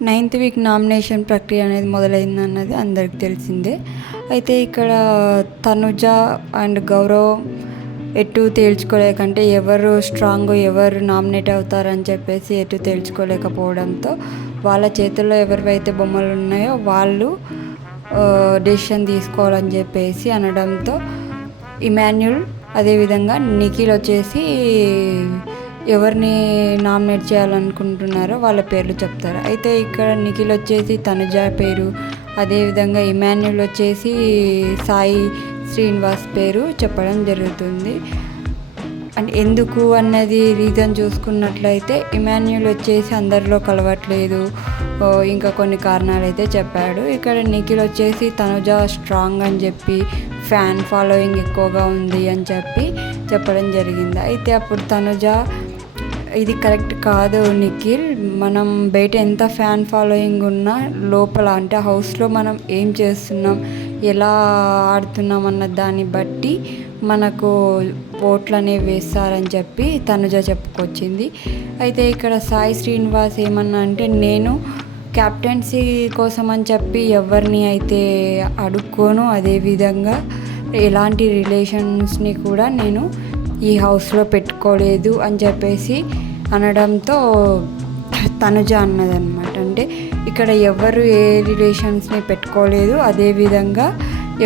9th week nomination ప్రక్రియ అనేది మొదలైందన్నది అందరికి తెలిసిందే. అయితే ఇక్కడ తనుజ అండ్ గౌరవ్ ఎటు తేల్చుకోలేకంటే ఎవరు స్ట్రాంగ్, ఎవరు నామినేట్ అవుతారని చెప్పేసి ఎటు తేల్చుకోలేకపోవడంతో వాళ్ళ చేతుల్లో ఎవరివైతే బొమ్మలు ఉన్నాయో వాళ్ళు డెసిషన్ తీసుకోవాలని చెప్పేసి అనడంతో ఇమాన్యుల్ అదేవిధంగా నిఖిల్ వచ్చేసి ఎవరిని నామినేట్ చేయాలనుకుంటున్నారో వాళ్ళ పేర్లు చెప్తారు. అయితే ఇక్కడ నిఖిల్ వచ్చేసి తనుజ పేరు, అదేవిధంగా ఇమాన్యుల్ వచ్చేసి సాయి శ్రీనివాస్ పేరు చెప్పడం జరుగుతుంది. అండ్ ఎందుకు అన్నది రీజన్ చూసుకున్నట్లయితే ఇమాన్యుల్ వచ్చేసి అందరిలో కలవట్లేదు, ఇంకా కొన్ని కారణాలు అయితే చెప్పాడు. ఇక్కడ నిఖిల్ వచ్చేసి తనుజ స్ట్రాంగ్ అని చెప్పి ఫ్యాన్ ఫాలోయింగ్ ఎక్కువగా ఉంది అని చెప్పడం జరిగింది. అయితే అప్పుడు తనుజ ఇది కరెక్ట్ కాదు నిఖిల్, మనం బయట ఎంత ఫ్యాన్ ఫాలోయింగ్ ఉన్నా లోపల అంటే హౌస్లో మనం ఏం చేస్తున్నాం, ఎలా ఆడుతున్నాం అన్న దాన్ని బట్టి మనకు ఓట్లు అనేవి వేస్తారని చెప్పి తనుజ చెప్పుకొచ్చింది. అయితే ఇక్కడ సాయి శ్రీనివాస్ ఏమన్నా అంటే నేను క్యాప్టెన్సీ కోసం అని చెప్పి ఎవరిని అయితే అడుక్కోను, అదేవిధంగా ఎలాంటి రిలేషన్స్ని కూడా నేను ఈ హౌస్లో పెట్టుకోలేదు అని చెప్పేసి అనడంతో తనుజ అన్నదన్నమాట. అంటే ఇక్కడ ఎవరు ఏ రిలేషన్స్ని పెట్టుకోలేదు, అదేవిధంగా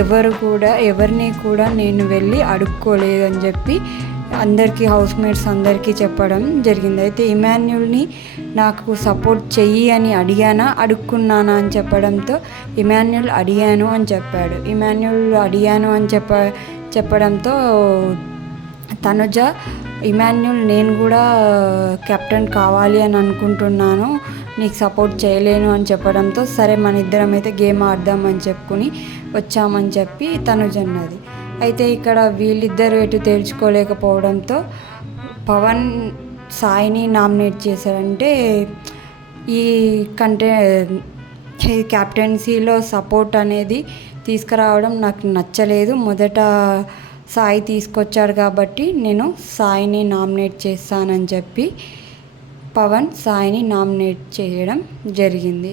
ఎవరిని కూడా నేను వెళ్ళి అడుక్కోలేదు అని చెప్పి అందరికీ హౌస్మేట్స్ అందరికీ చెప్పడం జరిగింది. అయితే ఇమాన్యుల్ని నాకు సపోర్ట్ చెయ్యి అని అడుక్కున్నానా అని చెప్పడంతో ఇమాన్యుల్ అడిగాను అని చెప్పాడు. ఇమాన్యుల్ అడిగాను అని చెప్పడంతో తనుజ ఇమాన్యుల్ నేను కూడా కెప్టెన్ కావాలి అని అనుకుంటున్నాను, నీకు సపోర్ట్ చేయలేను అని చెప్పడంతో సరే మన ఇద్దరం అయితే గేమ్ ఆడదామని చెప్పుకుని వచ్చామని చెప్పి తనుజ అన్నది. అయితే ఇక్కడ వీళ్ళిద్దరూ ఎటు తేల్చుకోలేకపోవడంతో పవన్ సాయిని నామినేట్ చేశారంటే ఈ క్యాప్టెన్సీలో సపోర్ట్ అనేది తీసుకురావడం నాకు నచ్చలేదు. మొదట సాయి తీసుకొచ్చాడు కాబట్టి నేను సాయిని నామినేట్ చేస్తానని చెప్పి పవన్ సాయిని నామినేట్ చేయడం జరిగింది.